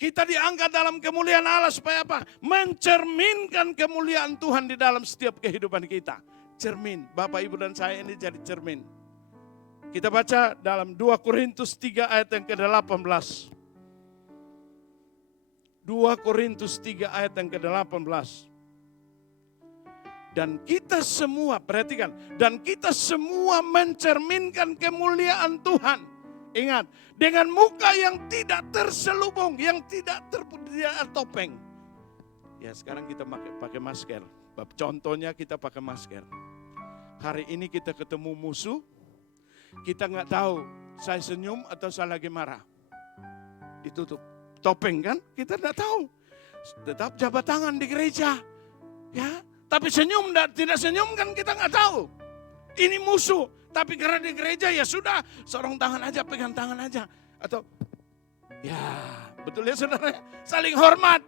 Kita diangkat dalam kemuliaan Allah supaya apa? Mencerminkan kemuliaan Tuhan di dalam setiap kehidupan kita. Cermin, Bapak, Ibu, dan saya ini jadi cermin. Kita baca dalam 2 Korintus 3 ayat yang ke-18. 2 Korintus 3 ayat yang ke-18. Dan kita semua, perhatikan, dan kita semua mencerminkan kemuliaan Tuhan. Ingat, dengan muka yang tidak terselubung, yang tidak topeng. Ya, sekarang kita pakai masker. Contohnya kita pakai masker. Hari ini kita ketemu musuh, kita nggak tahu saya senyum atau saya lagi marah. Ditutup topeng kan? Kita nggak tahu. Tetap jabat tangan di gereja, ya. Tapi senyum dan tidak senyum kan kita nggak tahu. Ini musuh. Tapi karena di gereja ya sudah, sorong tangan aja, pegang tangan aja. Atau, ya betul ya saudara, saling hormat.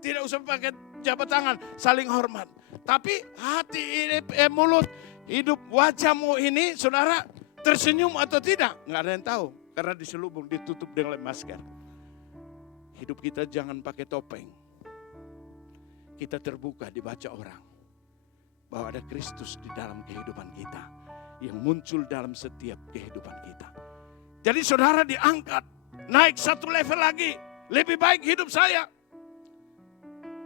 Tidak usah pakai jabat tangan, saling hormat. Tapi hati ini, mulut, hidup, wajahmu ini saudara tersenyum atau tidak? Nggak ada yang tahu, karena diselubung, ditutup dengan masker. Hidup kita jangan pakai topeng. Kita terbuka dibaca orang. Bahwa ada Kristus di dalam kehidupan kita. Yang muncul dalam setiap kehidupan kita. Jadi saudara diangkat, naik satu level lagi. Lebih baik hidup saya.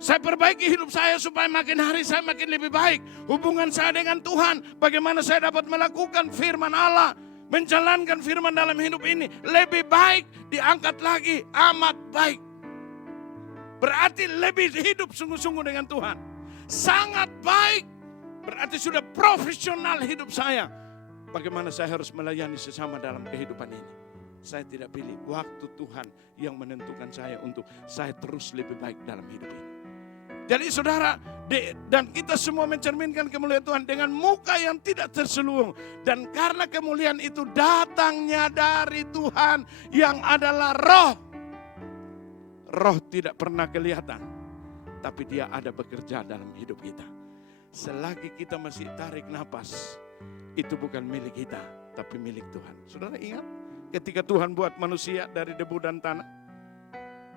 Saya perbaiki hidup saya supaya makin hari saya makin lebih baik. Hubungan saya dengan Tuhan, bagaimana saya dapat melakukan firman Allah. Menjalankan firman dalam hidup ini. Lebih baik, diangkat lagi, amat baik. Berarti lebih hidup sungguh-sungguh dengan Tuhan. Sangat baik, berarti sudah profesional hidup saya. Bagaimana saya harus melayani sesama dalam kehidupan ini. Saya tidak pilih, waktu Tuhan yang menentukan saya untuk saya terus lebih baik dalam hidup ini. Jadi saudara, dan kita semua mencerminkan kemuliaan Tuhan dengan muka yang tidak terselubung. Dan karena kemuliaan itu datangnya dari Tuhan yang adalah roh. Roh tidak pernah kelihatan, tapi dia ada bekerja dalam hidup kita. Selagi kita masih tarik napas, itu bukan milik kita, tapi milik Tuhan. Saudara ingat, ketika Tuhan buat manusia dari debu dan tanah,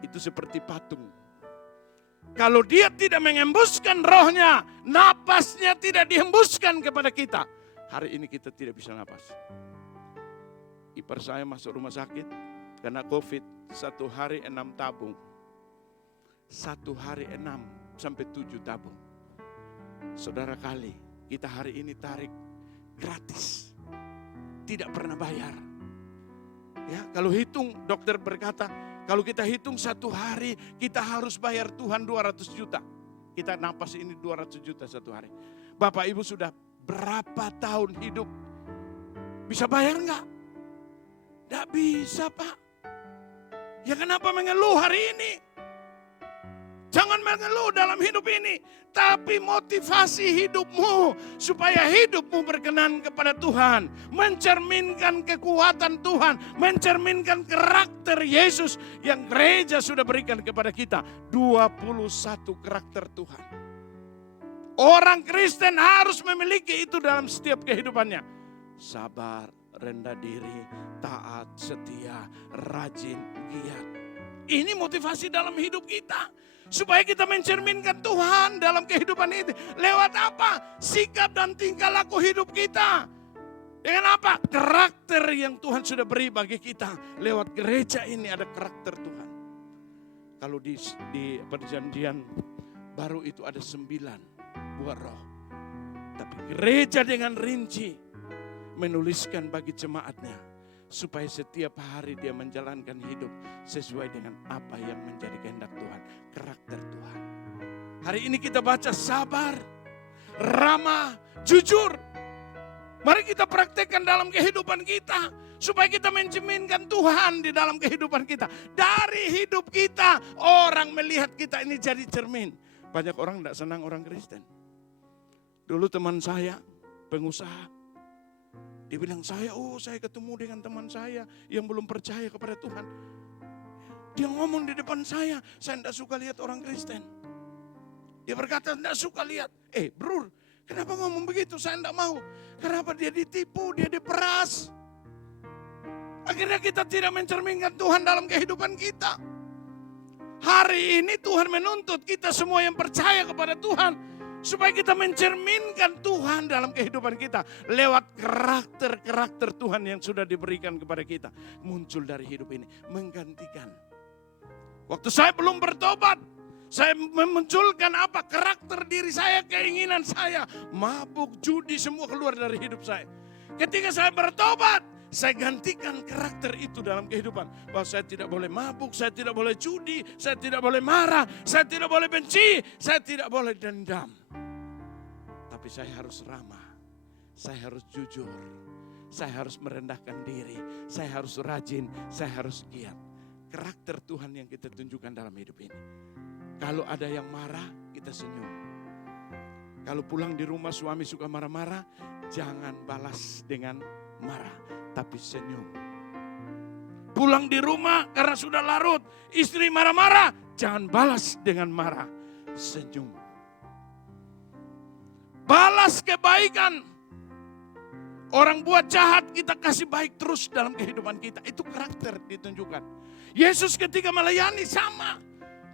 itu seperti patung. Kalau dia tidak mengembuskan rohnya, napasnya tidak dihembuskan kepada kita, hari ini kita tidak bisa napas. Ipar saya masuk rumah sakit karena COVID, 1 hari 6 tabung. 1 hari 6 sampai 7 tabung. Saudara kali, kita hari ini tarik gratis. Tidak pernah bayar. Ya, kalau hitung, dokter berkata, kalau kita hitung 1 hari, kita harus bayar Tuhan 200 juta. Kita napas ini 200 juta 1 hari. Bapak Ibu sudah berapa tahun hidup? Bisa bayar enggak? Enggak bisa, Pak. Ya kenapa mengeluh hari ini? Jangan mengeluh dalam hidup ini, tapi motivasi hidupmu supaya hidupmu berkenan kepada Tuhan, mencerminkan kekuatan Tuhan, mencerminkan karakter Yesus yang gereja sudah berikan kepada kita, 21 karakter Tuhan. Orang Kristen harus memiliki itu dalam setiap kehidupannya. Sabar, rendah diri, taat, setia, rajin, giat. Ini motivasi dalam hidup kita. Supaya kita mencerminkan Tuhan dalam kehidupan ini. Lewat apa? Sikap dan tingkah laku hidup kita. Dengan apa? Karakter yang Tuhan sudah beri bagi kita. Lewat gereja ini ada karakter Tuhan. Kalau di perjanjian baru itu ada 9 buah roh. Tapi gereja dengan rinci menuliskan bagi jemaatnya. Supaya setiap hari dia menjalankan hidup sesuai dengan apa yang menjadi kehendak Tuhan. Karakter Tuhan. Hari ini kita baca sabar, ramah, jujur. Mari kita praktekkan dalam kehidupan kita. Supaya kita mencerminkan Tuhan di dalam kehidupan kita. Dari hidup kita orang melihat kita ini jadi cermin. Banyak orang tidak senang orang Kristen. Dulu teman saya pengusaha. Dia bilang saya ketemu dengan teman saya yang belum percaya kepada Tuhan. Dia ngomong di depan saya tidak suka lihat orang Kristen. Dia berkata tidak suka lihat. Bro, kenapa ngomong begitu? Saya tidak mau. Kenapa dia ditipu, dia diperas. Akhirnya kita tidak mencerminkan Tuhan dalam kehidupan kita. Hari ini Tuhan menuntut kita semua yang percaya kepada Tuhan, supaya kita mencerminkan Tuhan dalam kehidupan kita. Lewat karakter-karakter Tuhan yang sudah diberikan kepada kita. Muncul dari hidup ini, menggantikan. Waktu saya belum bertobat, saya memunculkan apa? Karakter diri saya, keinginan saya. Mabuk, judi, semua keluar dari hidup saya. Ketika saya bertobat, saya gantikan karakter itu dalam kehidupan. Bahwa saya tidak boleh mabuk, saya tidak boleh judi, saya tidak boleh marah, saya tidak boleh benci, saya tidak boleh dendam. Tapi saya harus ramah, saya harus jujur, saya harus merendahkan diri, saya harus rajin, saya harus giat. Karakter Tuhan yang kita tunjukkan dalam hidup ini. Kalau ada yang marah, kita senyum. Kalau pulang di rumah suami suka marah-marah, jangan balas dengan marah, tapi senyum. Pulang di rumah karena sudah larut, istri marah-marah, jangan balas dengan marah, senyum. Balas kebaikan. Orang buat jahat, kita kasih baik terus dalam kehidupan kita. Itu karakter ditunjukkan. Yesus ketika melayani sama.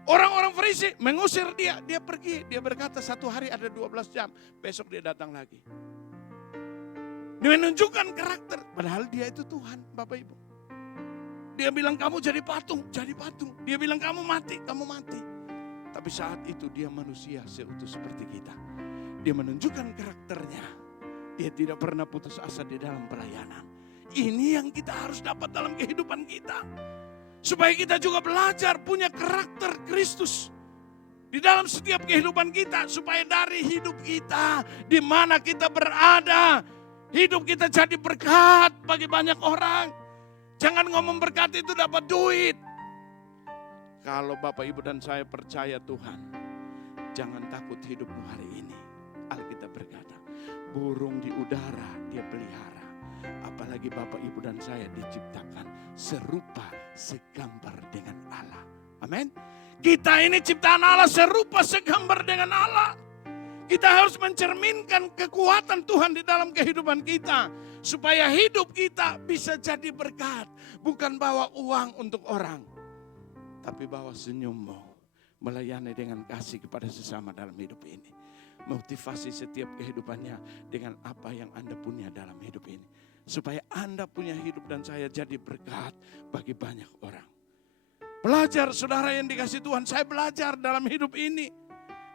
Orang-orang Farisi mengusir dia. Dia pergi, dia berkata 1 hari ada 12 jam. Besok dia datang lagi. Dia menunjukkan karakter. Padahal dia itu Tuhan, Bapak Ibu. Dia bilang kamu jadi patung, jadi patung. Dia bilang kamu mati, kamu mati. Tapi saat itu dia manusia seutuh seperti kita. Dia menunjukkan karakternya. Dia tidak pernah putus asa di dalam pelayanan. Ini yang kita harus dapat dalam kehidupan kita. Supaya kita juga belajar punya karakter Kristus. Di dalam setiap kehidupan kita. Supaya dari hidup kita, di mana kita berada, hidup kita jadi berkat bagi banyak orang. Jangan ngomong berkat itu dapat duit. Kalau Bapak Ibu dan saya percaya Tuhan, jangan takut hidupmu hari ini. Alkitab berkata, burung di udara dia pelihara. Apalagi Bapak Ibu dan saya diciptakan serupa segambar dengan Allah. Amin. Kita ini ciptaan Allah serupa segambar dengan Allah. Kita harus mencerminkan kekuatan Tuhan di dalam kehidupan kita. Supaya hidup kita bisa jadi berkat. Bukan bawa uang untuk orang. Tapi bawa senyummu. Melayani dengan kasih kepada sesama dalam hidup ini. Motivasi setiap kehidupannya dengan apa yang Anda punya dalam hidup ini. Supaya Anda punya hidup dan saya jadi berkat bagi banyak orang. Belajar saudara yang dikasih Tuhan. Saya belajar dalam hidup ini.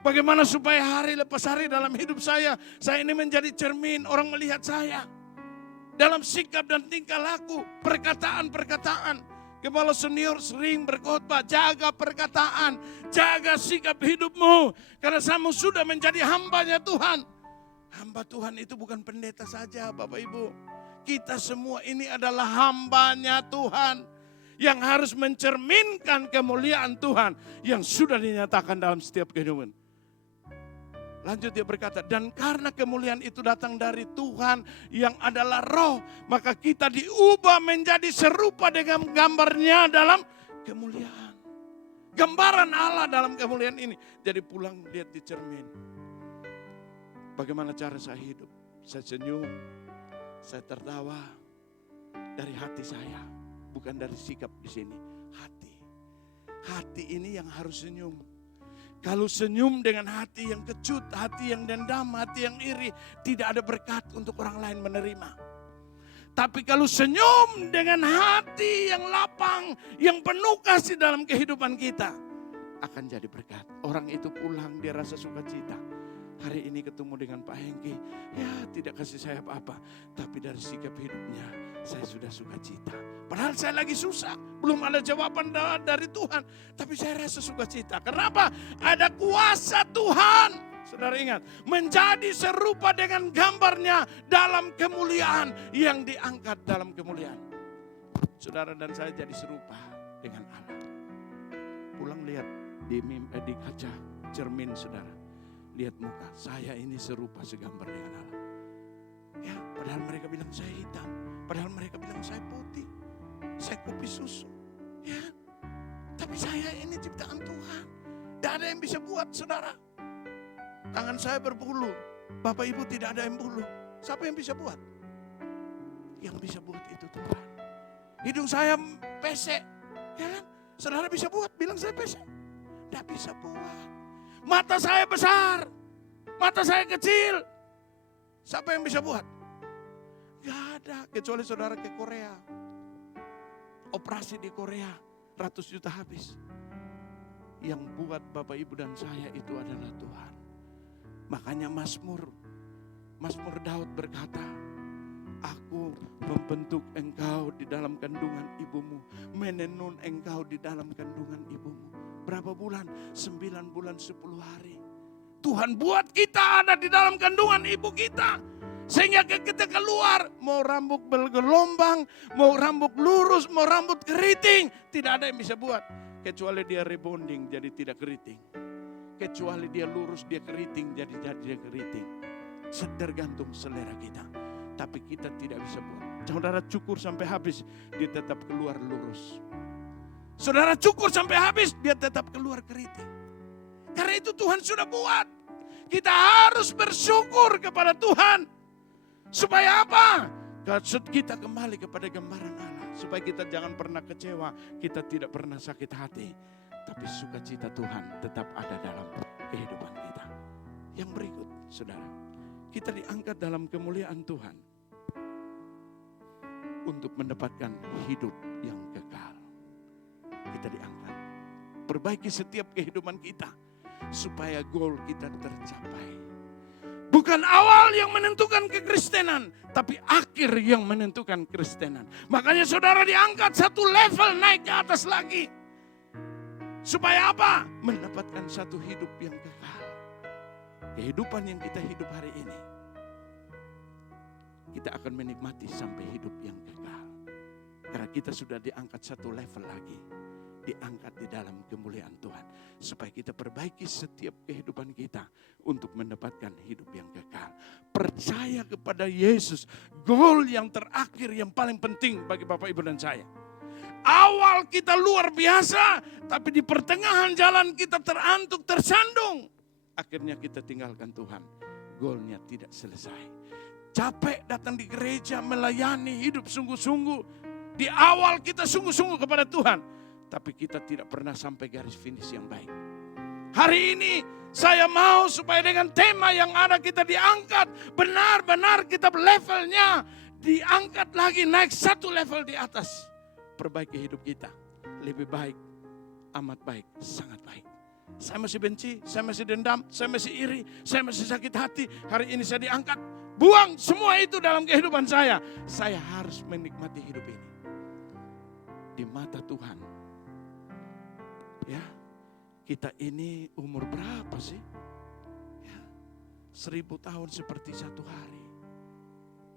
Bagaimana supaya hari lepas hari dalam hidup saya ini menjadi cermin orang melihat saya. Dalam sikap dan tingkah laku, perkataan-perkataan. Gembala senior sering berkhotbah, jaga perkataan, jaga sikap hidupmu. Karena kamu sudah menjadi hambanya Tuhan. Hamba Tuhan itu bukan pendeta saja Bapak Ibu. Kita semua ini adalah hambanya Tuhan. Yang harus mencerminkan kemuliaan Tuhan yang sudah dinyatakan dalam setiap kehidupan. Lanjut dia berkata, dan karena kemuliaan itu datang dari Tuhan yang adalah roh, maka kita diubah menjadi serupa dengan gambarnya dalam kemuliaan. Gambaran Allah dalam kemuliaan ini. Jadi pulang lihat di cermin. Bagaimana cara saya hidup? Saya senyum, saya tertawa dari hati saya. Bukan dari sikap di sini, hati. Hati ini yang harus senyum. Kalau senyum dengan hati yang kecut, hati yang dendam, hati yang iri, tidak ada berkat untuk orang lain menerima. Tapi kalau senyum dengan hati yang lapang, yang penuh kasih dalam kehidupan kita, akan jadi berkat. Orang itu pulang, dia rasa sukacita. Hari ini ketemu dengan Pak Hengki, ya tidak kasih saya apa-apa. Tapi dari sikap hidupnya, saya sudah sukacita. Padahal saya lagi susah, belum ada jawaban dari Tuhan. Tapi saya rasa sukacita. Kenapa? Ada kuasa Tuhan. Saudara ingat, menjadi serupa dengan gambarnya dalam kemuliaan yang diangkat dalam kemuliaan. Saudara dan saya jadi serupa dengan Allah. Pulang lihat di kaca cermin saudara. Lihat muka, saya ini serupa segambar dengan Allah. Ya, padahal mereka bilang saya hitam. Padahal mereka bilang saya putih. Saya kopi susu. Ya, tapi saya ini ciptaan Tuhan. Tidak ada yang bisa buat saudara. Tangan saya berbulu. Bapak Ibu tidak ada yang bulu. Siapa yang bisa buat? Yang bisa buat itu Tuhan. Hidung saya pesek. Ya kan? Saudara bisa buat, bilang saya pesek. ada bisa buat. Mata saya besar, mata saya kecil. Siapa yang bisa buat? Gak ada, kecuali saudara ke Korea. Operasi di Korea, ratus juta habis. Yang buat Bapak Ibu dan saya itu adalah Tuhan. Makanya Mazmur Daud berkata, aku membentuk engkau di dalam kandungan ibumu, menenun engkau di dalam kandungan ibumu. Berapa bulan? 9 bulan 10 hari. Tuhan buat kita ada di dalam kandungan ibu kita. Sehingga kita keluar, mau rambut bergelombang, mau rambut lurus, mau rambut keriting, tidak ada yang bisa buat. Kecuali dia rebonding jadi tidak keriting. Kecuali dia lurus dia keriting jadi keriting. Tergantung selera kita. Tapi kita tidak bisa buat. Saudara cukur sampai habis, dia tetap keluar lurus. Saudara cukur sampai habis, dia tetap keluar keriting. Karena itu Tuhan sudah buat. Kita harus bersyukur kepada Tuhan. Supaya apa? Kita kembali kepada gambaran Allah. Supaya kita jangan pernah kecewa, kita tidak pernah sakit hati. Tapi sukacita Tuhan tetap ada dalam kehidupan kita. Yang berikut, saudara. Kita diangkat dalam kemuliaan Tuhan. Untuk mendapatkan hidup yang kekal. Kita diangkat. Perbaiki setiap kehidupan kita. Supaya goal kita tercapai. Bukan awal yang menentukan kekristenan, tapi akhir yang menentukan kekristenan. Makanya saudara diangkat satu level naik ke atas lagi. Supaya apa? Mendapatkan satu hidup yang kekal. Kehidupan yang kita hidup hari ini, kita akan menikmati sampai hidup yang kekal. Karena kita sudah diangkat satu level lagi. Diangkat di dalam kemuliaan Tuhan. Supaya kita perbaiki setiap kehidupan kita untuk mendapatkan hidup yang kekal. Percaya kepada Yesus. Goal yang terakhir yang paling penting bagi Bapak Ibu dan saya. Awal kita luar biasa, tapi di pertengahan jalan kita terantuk, tersandung. Akhirnya kita tinggalkan Tuhan. Goalnya tidak selesai. Capek datang di gereja, melayani, hidup sungguh-sungguh. Di awal kita sungguh-sungguh kepada Tuhan. Tapi kita tidak pernah sampai garis finish yang baik. Hari ini saya mau supaya dengan tema yang ada kita diangkat. Benar-benar kita levelnya diangkat lagi, naik satu level di atas. Perbaiki hidup kita. Lebih baik, amat baik, sangat baik. Saya masih benci, saya masih dendam, saya masih iri, saya masih sakit hati. Hari ini saya diangkat. Buang semua itu dalam kehidupan saya. Saya harus menikmati hidup ini. Di mata Tuhan. Ya, kita ini umur berapa sih? Ya, 1000 tahun seperti satu hari.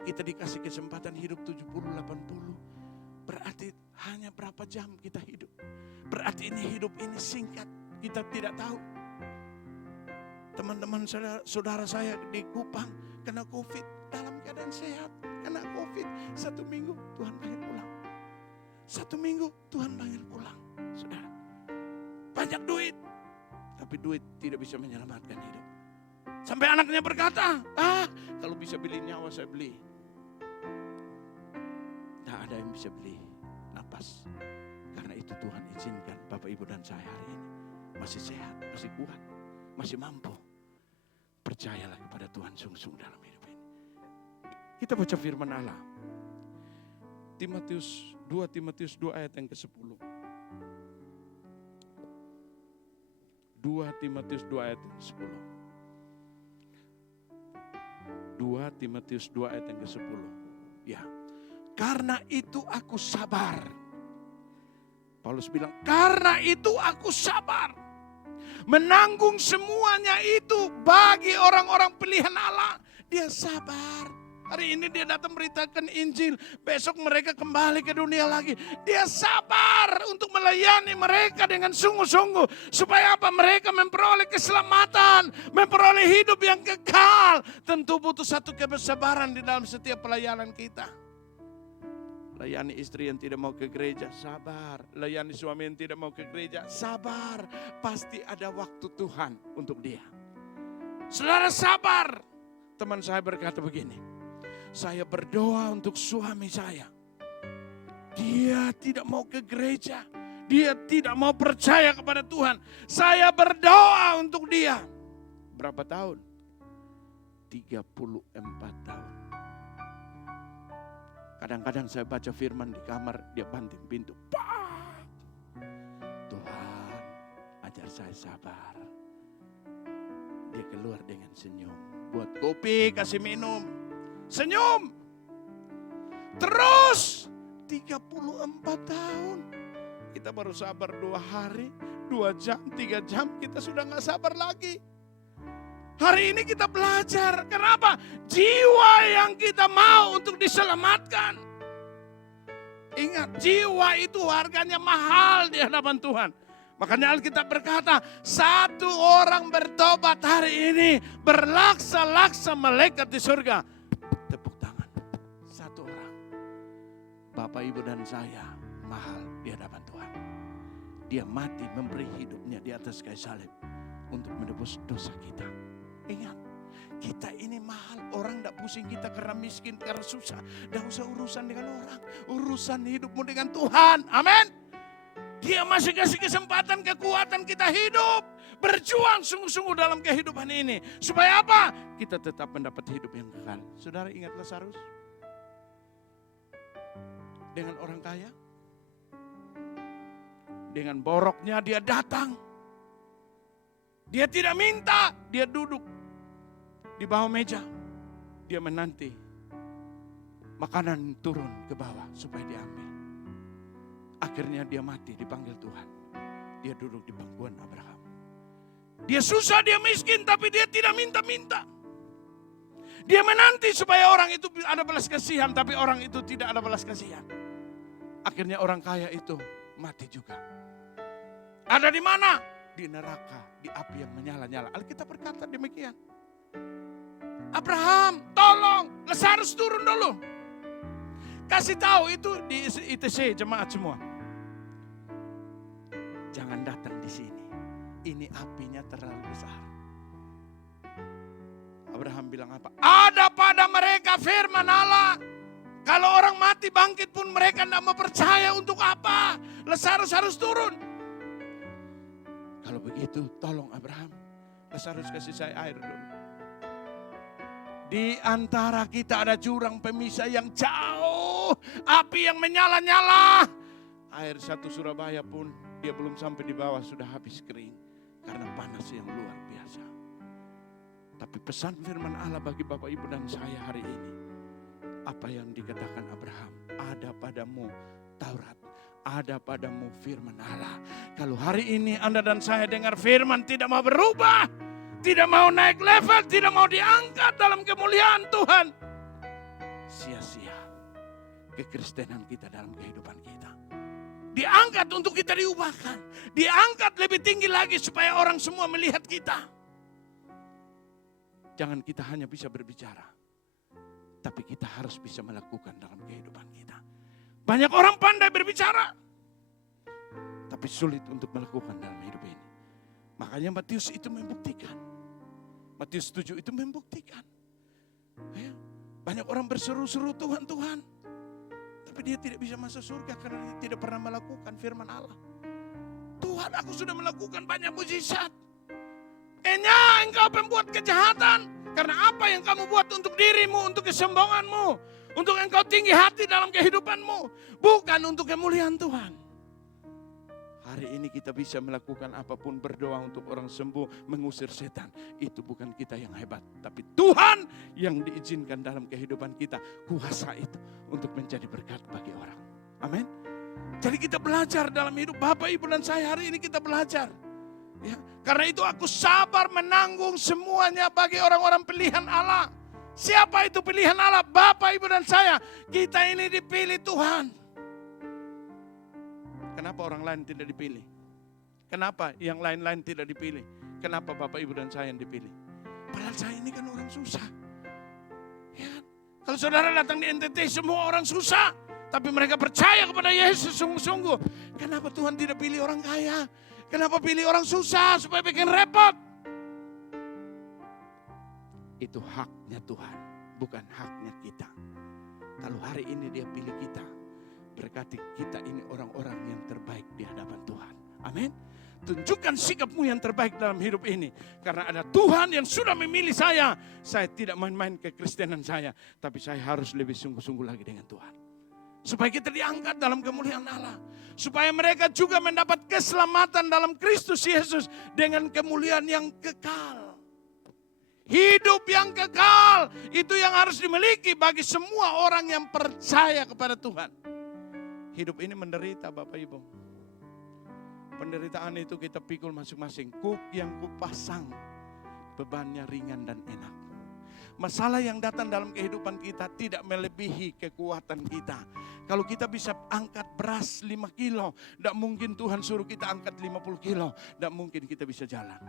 Kita dikasih kesempatan hidup 70-80. Berarti hanya berapa jam kita hidup. Berarti ini hidup ini singkat. Kita tidak tahu. Teman-teman saudara saya di Kupang kena COVID. Dalam keadaan sehat. Kena COVID. 1 minggu Tuhan panggil pulang. 1 minggu Tuhan panggil pulang. Saudara. Banyak duit, tapi duit tidak bisa menyelamatkan hidup. Sampai anaknya berkata, kalau bisa beli nyawa saya beli. Tidak ada yang bisa beli napas. Karena itu Tuhan izinkan Bapak Ibu dan saya hari ini masih sehat, masih kuat, masih mampu. Percayalah kepada Tuhan sungguh-sungguh dalam hidup ini. Kita baca firman Allah. 2 Timotius 2 ayat yang ke-10. 2 Timotius 2 ayat yang ke-10. 2 Timotius 2 ayat yang ke-10. Ya. Karena itu aku sabar. Paulus bilang, karena itu aku sabar. Menanggung semuanya itu bagi orang-orang pilihan Allah. Dia sabar. Hari ini dia datang beritakan Injil. Besok mereka kembali ke dunia lagi. Dia sabar untuk melayani mereka dengan sungguh-sungguh. Supaya apa? Mereka memperoleh keselamatan. Memperoleh hidup yang kekal. Tentu butuh satu kesabaran di dalam setiap pelayanan kita. Layani istri yang tidak mau ke gereja, sabar. Layani suami yang tidak mau ke gereja, sabar. Pasti ada waktu Tuhan untuk dia. Saudara sabar. Teman saya berkata begini. Saya berdoa untuk suami saya. Dia tidak mau ke gereja. Dia tidak mau percaya kepada Tuhan. Saya berdoa untuk dia. Berapa tahun? 34 tahun. Kadang-kadang saya baca firman di kamar, dia banting pintu. Pak! Tuhan, ajar saya sabar. Dia keluar dengan senyum. Buat kopi, kasih minum. Senyum. Terus 34 tahun. Kita baru sabar 2 hari, 2 jam, 3 jam. Kita sudah gak sabar lagi. Hari ini kita belajar. Kenapa? Jiwa yang kita mau untuk diselamatkan. Ingat, jiwa itu harganya mahal di hadapan Tuhan. Makanya Alkitab berkata, 1 orang bertobat hari ini, berlaksa-laksa malaikat di surga. Tepuk tangan. 1 orang. Bapak, Ibu, dan saya mahal di hadapan Tuhan. Dia mati memberi hidupnya di atas kayu salib untuk menebus dosa kita. Ingat, kita ini mahal. Orang tidak pusing kita karena miskin, karena susah. Tidak usah urusan dengan orang. Urusan hidupmu dengan Tuhan. Amin. Dia masih kasih kesempatan, kekuatan kita hidup. Berjuang sungguh-sungguh dalam kehidupan ini. Supaya apa? Kita tetap mendapat hidup yang kekal. Saudara, ingat Lazarus? Dengan orang kaya. Dengan boroknya dia datang. Dia tidak minta, dia duduk di bawah meja. Dia menanti makanan turun ke bawah supaya diambil. Akhirnya dia mati, dipanggil Tuhan. Dia duduk di pangkuan Abraham. Dia susah, dia miskin, tapi dia tidak minta-minta. Dia menanti supaya orang itu ada belas kasihan, tapi orang itu tidak ada belas kasihan. Akhirnya orang kaya itu mati juga. Ada di mana? Di neraka, di api yang menyala-nyala. Alkitab berkata demikian. Abraham, tolong, Lazarus turun dulu. Kasih tahu itu di ITC jemaat semua. Jangan datang di sini. Ini apinya terlalu besar. Abraham bilang apa? Ada pada mereka firman Allah. Kalau orang mati bangkit pun mereka tidak mau percaya, untuk apa? Lazarus harus turun. Kalau begitu tolong Abraham, Lazarus kasih saya air dulu. Di antara kita ada jurang pemisah yang jauh, api yang menyala-nyala. Air 1 Surabaya pun dia belum sampai di bawah sudah habis kering karena panas yang luar biasa. Tapi pesan firman Allah bagi Bapak, Ibu, dan saya hari ini, apa yang dikatakan Abraham, ada padamu Taurat, ada padamu firman Allah. Kalau hari ini Anda dan saya dengar firman tidak mau berubah, tidak mau naik level, tidak mau diangkat dalam kemuliaan Tuhan, sia-sia kekristenan kita dalam kehidupan kita. Diangkat untuk kita diubahkan, diangkat lebih tinggi lagi supaya orang semua melihat kita. Jangan kita hanya bisa berbicara, tapi kita harus bisa melakukan dalam kehidupan kita. Banyak orang pandai berbicara, tapi sulit untuk melakukan dalam hidup ini. Makanya Matius itu membuktikan. Matius 7 itu membuktikan. Ya, banyak orang berseru-seru Tuhan, Tuhan. Tapi dia tidak bisa masuk surga karena dia tidak pernah melakukan firman Allah. Tuhan, aku sudah melakukan banyak mujizat. Kayaknya engkau pembuat kejahatan. Karena apa yang kamu buat untuk dirimu, untuk kesombonganmu, untuk engkau tinggi hati dalam kehidupanmu, bukan untuk kemuliaan Tuhan. Hari ini kita bisa melakukan apapun, berdoa untuk orang sembuh, mengusir setan. Itu bukan kita yang hebat, tapi Tuhan yang diizinkan dalam kehidupan kita. Kuasa itu untuk menjadi berkat bagi orang. Amin. Jadi kita belajar dalam hidup Bapak, Ibu, dan saya hari ini kita belajar. Ya, karena itu aku sabar menanggung semuanya bagi orang-orang pilihan Allah. Siapa itu pilihan Allah? Bapak, Ibu, dan saya. Kita ini dipilih Tuhan. Kenapa orang lain tidak dipilih? Kenapa yang lain-lain tidak dipilih? Kenapa Bapak, Ibu, dan saya yang dipilih? Padahal saya ini kan orang susah. Ya, kalau saudara datang di NTT semua orang susah, tapi mereka percaya kepada Yesus sungguh-sungguh. Kenapa Tuhan tidak pilih orang kaya? Kenapa pilih orang susah supaya bikin repot? Itu haknya Tuhan, bukan haknya kita. Kalau hari ini dia pilih kita, berkati kita ini orang-orang yang terbaik di hadapan Tuhan. Amin. Tunjukkan sikapmu yang terbaik dalam hidup ini. Karena ada Tuhan yang sudah memilih saya. Saya tidak main-main kekristenan saya. Tapi saya harus lebih sungguh-sungguh lagi dengan Tuhan. Supaya kita diangkat dalam kemuliaan Allah. Supaya mereka juga mendapat keselamatan dalam Kristus Yesus. Dengan kemuliaan yang kekal. Hidup yang kekal. Itu yang harus dimiliki bagi semua orang yang percaya kepada Tuhan. Hidup ini menderita Bapak Ibu. Penderitaan itu kita pikul masing-masing. Kuk yang kupasang bebannya ringan dan enak. Masalah yang datang dalam kehidupan kita tidak melebihi kekuatan kita. Kalau kita bisa angkat beras 5 kilo, tidak mungkin Tuhan suruh kita angkat 50 kilo. Tidak mungkin kita bisa jalan.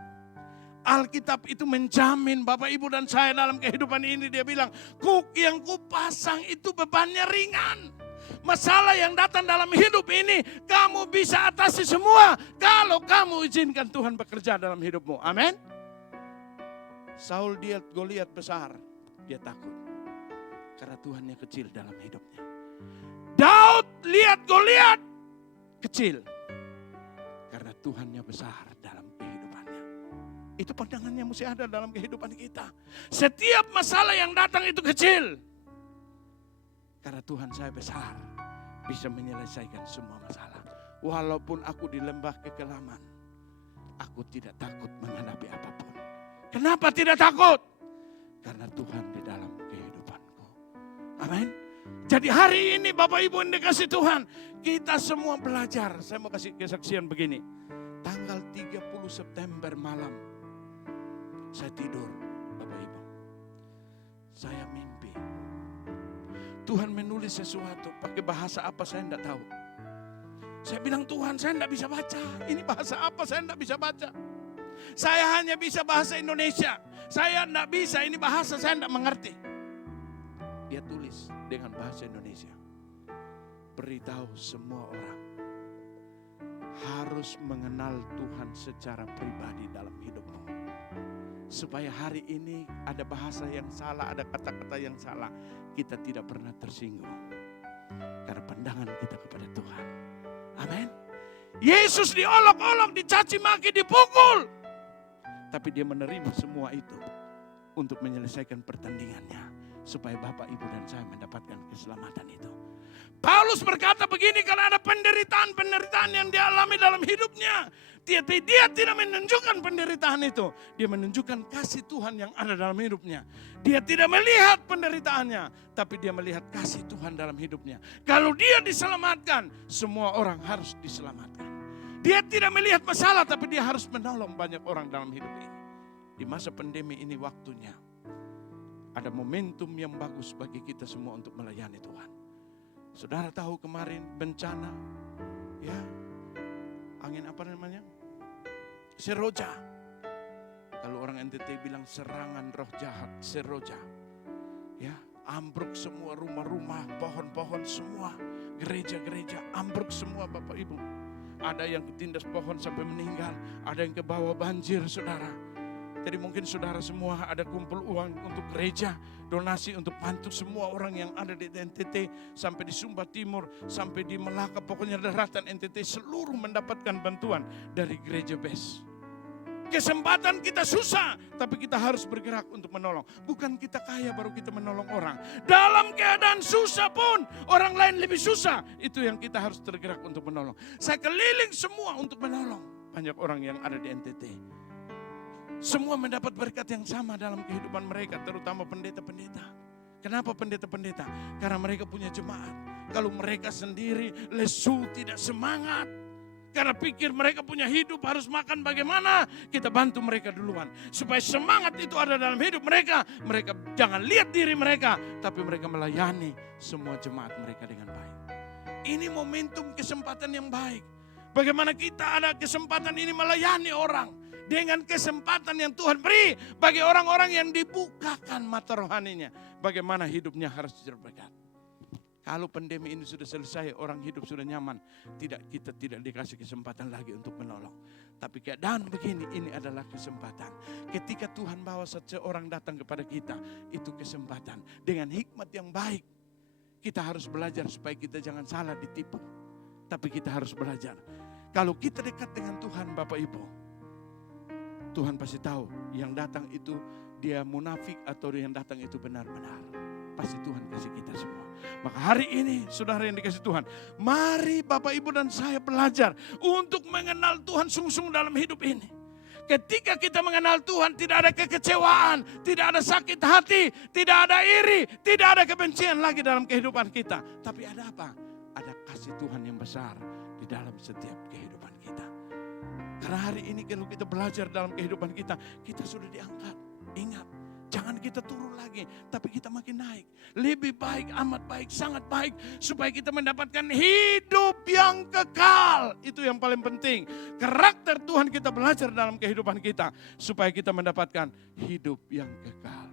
Alkitab itu menjamin Bapak Ibu dan saya dalam kehidupan ini. Dia bilang, kuk yang kupasang itu bebannya ringan. Masalah yang datang dalam hidup ini kamu bisa atasi semua kalau kamu izinkan Tuhan bekerja dalam hidupmu. Amin. Saul lihat Goliat besar, dia takut karena Tuhannya kecil dalam hidupnya. Daud lihat Goliat kecil karena Tuhannya besar dalam kehidupannya. Itu pandangannya mesti ada dalam kehidupan kita. Setiap masalah yang datang itu kecil karena Tuhan saya besar, bisa menyelesaikan semua masalah. Walaupun aku di lembah kekelaman, aku tidak takut menghadapi apapun. Kenapa tidak takut? Karena Tuhan di dalam kehidupanku. Amin. Jadi hari ini Bapak Ibu yang dikasih Tuhan, kita semua belajar. Saya mau kasih kesaksian begini. Tanggal 30 September malam, saya tidur Bapak Ibu. Saya mimpi. Tuhan menulis sesuatu, pakai bahasa apa saya tidak tahu. Saya bilang, Tuhan saya tidak bisa baca. Ini bahasa apa saya tidak bisa baca. Saya hanya bisa bahasa Indonesia. Saya tidak bisa, ini bahasa saya tidak mengerti. Dia tulis dengan bahasa Indonesia. Beritahu semua orang harus mengenal Tuhan secara pribadi dalam hidupmu. Supaya hari ini ada bahasa yang salah, ada kata-kata yang salah, kita tidak pernah tersinggung. Karena pandangan kita kepada Tuhan. Amin. Yesus diolok-olok, dicaci maki, dipukul. Tapi dia menerima semua itu untuk menyelesaikan pertandingannya. Supaya Bapak, Ibu dan saya mendapatkan keselamatan itu. Paulus berkata begini, kalau ada penderitaan yang dialami dalam hidupnya, dia tidak menunjukkan penderitaan itu. Dia menunjukkan kasih Tuhan yang ada dalam hidupnya. Dia tidak melihat penderitaannya, tapi dia melihat kasih Tuhan dalam hidupnya. Kalau dia diselamatkan, semua orang harus diselamatkan. Dia tidak melihat masalah, tapi dia harus menolong banyak orang dalam hidup ini. Di masa pandemi ini waktunya ada momentum yang bagus bagi kita semua untuk melayani Tuhan. Saudara tahu kemarin bencana, ya, angin apa namanya? Seroja. Kalau orang NTT bilang serangan roh jahat, seroja. Ya, ambruk semua rumah-rumah, pohon-pohon semua, gereja-gereja ambruk semua Bapak Ibu. Ada yang ketindas pohon sampai meninggal, ada yang ke bawah banjir saudara. Jadi mungkin saudara semua ada kumpul uang untuk gereja, donasi untuk bantu semua orang yang ada di NTT, sampai di Sumba Timur, sampai di Melaka, pokoknya daratan NTT seluruh mendapatkan bantuan dari gereja BES. Kesempatan kita susah, tapi kita harus bergerak untuk menolong. Bukan kita kaya baru kita menolong orang. Dalam keadaan susah pun, orang lain lebih susah. Itu yang kita harus tergerak untuk menolong. Saya keliling semua untuk menolong banyak orang yang ada di NTT. Semua mendapat berkat yang sama dalam kehidupan mereka, terutama pendeta-pendeta. Kenapa pendeta-pendeta? Karena mereka punya jemaat. Kalau mereka sendiri lesu, tidak semangat. Karena pikir mereka punya hidup, harus makan bagaimana, kita bantu mereka duluan. Supaya semangat itu ada dalam hidup mereka. Mereka jangan lihat diri mereka, tapi mereka melayani semua jemaat mereka dengan baik. Ini momentum kesempatan yang baik. Bagaimana kita ada kesempatan ini melayani orang. Dengan kesempatan yang Tuhan beri bagi orang-orang yang dibukakan mata rohaninya. Bagaimana hidupnya harus berkat. Kalau pandemi ini sudah selesai, orang hidup sudah nyaman. Kita tidak dikasih kesempatan lagi untuk menolong. Tapi keadaan begini, ini adalah kesempatan. Ketika Tuhan bawa seseorang datang kepada kita, itu kesempatan. Dengan hikmat yang baik. kita harus belajar supaya kita jangan salah ditipu. Tapi kita harus belajar. Kalau kita dekat dengan Tuhan Bapak Ibu, Tuhan pasti tahu yang datang itu dia munafik atau yang datang itu benar-benar. Pasti Tuhan kasih kita semua. Maka hari ini saudara yang dikasih Tuhan, mari Bapak Ibu dan saya belajar untuk mengenal Tuhan sungguh-sungguh dalam hidup ini. Ketika kita mengenal Tuhan, tidak ada kekecewaan, tidak ada sakit hati, tidak ada iri, tidak ada kebencian lagi dalam kehidupan kita. Tapi ada apa? Ada kasih Tuhan yang besar di dalam setiap kehidupan kita. Karena hari ini kalau kita belajar dalam kehidupan kita, kita sudah diangkat. Ingat, jangan kita turun lagi, tapi kita makin naik. Lebih baik, amat baik, sangat baik. Supaya kita mendapatkan hidup yang kekal. Itu yang paling penting. Karakter Tuhan kita belajar dalam kehidupan kita. Supaya kita mendapatkan hidup yang kekal.